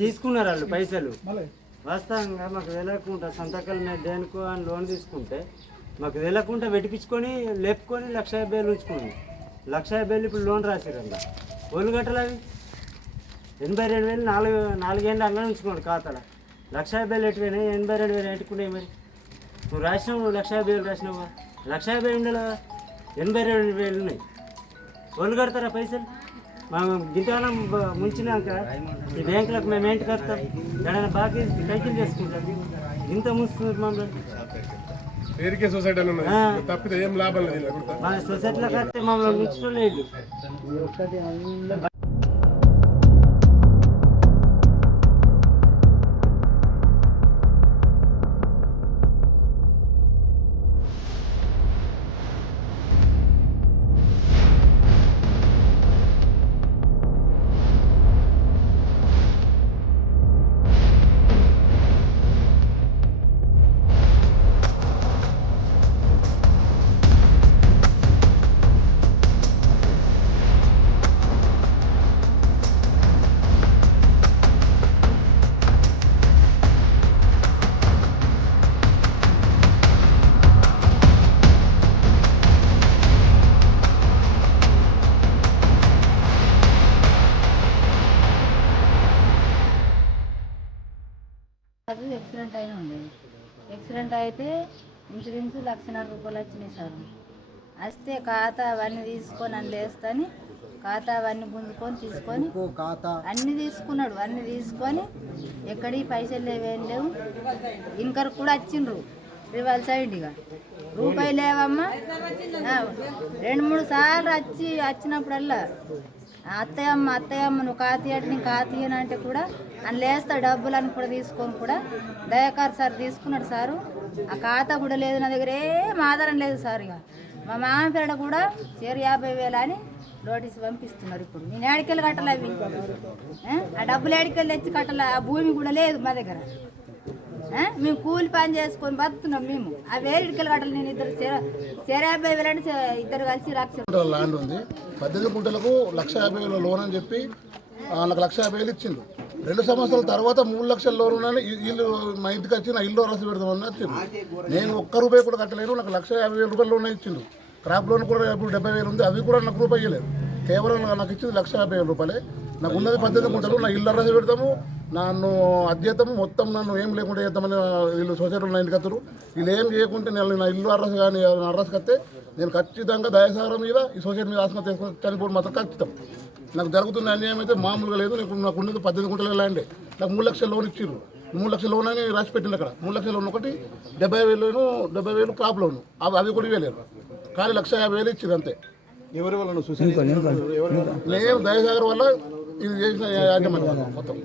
తీసుకున్నారు వాళ్ళు పైసలు వాస్తవంగా మాకు వెళ్ళకుండా సంతకాల మీద దేనికో అని లోన్ తీసుకుంటే మాకు వెళ్ళకుండా వెటిపించుకొని లేపుకొని 1,50,000 ఉంచుకున్నాం. 1,50,000 ఇప్పుడు లోన్ రాసిరండి. ఒళ్ళు కట్టలు అవి 82,000 నాలుగేళ్ళు అంగడి ఉంచుకోండి ఖాతాలో. 1,50,000 ఎట్టుపోయినాయి, 82,000 ఎట్టుకున్నాయి. మరి నువ్వు రాసినావు 1,50,000 రాసినావా? 1,50,000 ఉండేలా 82,000 ఉన్నాయి. ఒళ్ళు కడతారా పైసలు? మేము గింటనం ముంచినాక ఈ బ్యాంకులకు మేము ఏంటి కడతాం? ఎక్కడైనా బాకీ కైకిలు చేసుకుంటాం. ఇంత ముంచుతున్నారు మమ్మల్ని. మా సొసైటీలో కడితే మమ్మల్ని ముంచడం లేదు. అది యాక్సిడెంట్ అయినా ఉండేది. యాక్సిడెంట్ అయితే ఇన్సూరెన్స్ 1,50,000 రూపాయలు వచ్చినాయి సార్. వస్తే ఖాతా అవన్నీ తీసుకొని అని లేస్తని ఖాతా అవన్నీ గుంజుకొని తీసుకొని అన్నీ తీసుకున్నాడు. అన్నీ తీసుకొని ఎక్కడికి పైసలు లేవేం లేవు. ఇంకర్ కూడా వచ్చిండ్రు రివాల్ సైడ్గా రూపాయి లేవమ్మా. 2-3 సార్లు వచ్చినప్పుడల్లా అత్తయ్యమ్మ నువ్వు కాతీయడు నేను కాతీయనంటే కూడా అని లేస్తా డబ్బులని కూడా తీసుకొని కూడా దయాకర్ సార్ తీసుకున్నాడు సారు. ఆ ఖాతా కూడా లేదు నా దగ్గర, ఏం ఆధారం లేదు సార్. ఇక మా మామ పేడ కూడా 50,000 అని నోటీస్ పంపిస్తున్నారు. ఇప్పుడు నేను ఏడికెళ్ళి కట్టాలి అవి, ఆ డబ్బులు ఏడికెళ్ళి తెచ్చి కట్టాలి. ఆ భూమి కూడా లేదు మా దగ్గర. మేము కూలి పని చేసుకొని బతుకుతున్నాం. మేము ఆ వేరే ఇటుకలు కట్టాలి. నేను ఇద్దరు 50,000 అంటే ఇద్దరు కలిసి 1,00,000 ల్యాండ్ ఉంది. 18 గుంటలకు 1,50,000 లోన్ అని చెప్పి నాకు 1,50,000 ఇచ్చిండు. 2 సంవత్సరాల తర్వాత 3 లక్షల లోన్ ఉన్నాను. ఇల్లు మా ఇంటికి వచ్చి నా ఇల్లు రాసి పెడదామని వచ్చిండు. నేను ₹1 కూడా కట్టలేను. నాకు 1,50,000 రూపాయలు లోన్ ఇచ్చిండు. క్రాప్ లోన్ కూడా ఇప్పుడు 70,000 ఉంది. అవి కూడా నాకు రూపాయి ఇవ్వలేదు. కేవలం నాకు ఇచ్చింది 1,50,000 రూపాయలే. నాకు ఉన్నది 18 గుంటలు. నా ఇల్లు రాసి పెడతాము, నన్ను అధ్యతము మొత్తం నన్ను ఏం లేకుండా చేద్దామని వీళ్ళు సొసైటీలో నా ఇంటికి వస్తారు. వీళ్ళు ఏం చేయకుంటే నేను నా ఇల్లు అర్రస్ కానీ అర్రస్కి వస్తే నేను ఖచ్చితంగా దయాసాగరం మీద ఈ సొసైటీ మీద ఆత్మహత్య చేసుకుని చనిపోవడం మాత్రం ఖచ్చితం. నాకు జరుగుతున్న అన్యాయం అయితే మామూలుగా లేదు. నాకు ఉన్నది 18 గుంటల ల్యాండే. నాకు 3 లక్షల లోన్ ఇచ్చిర్రు. 3 లక్షల లోన్ అని రాసి పెట్టింది. అక్కడ 3 లక్షల లోన్ ఒకటి 70,000 క్రాప్ లోను అవి కూడా ఇవ్వలేరు. కానీ 1,50,000 ఇచ్చింది అంతే. ఎవరి వల్ల నేను దయాసాగర్ వల్ల ఇది చేసిన యాజమాన్యం మొత్తం.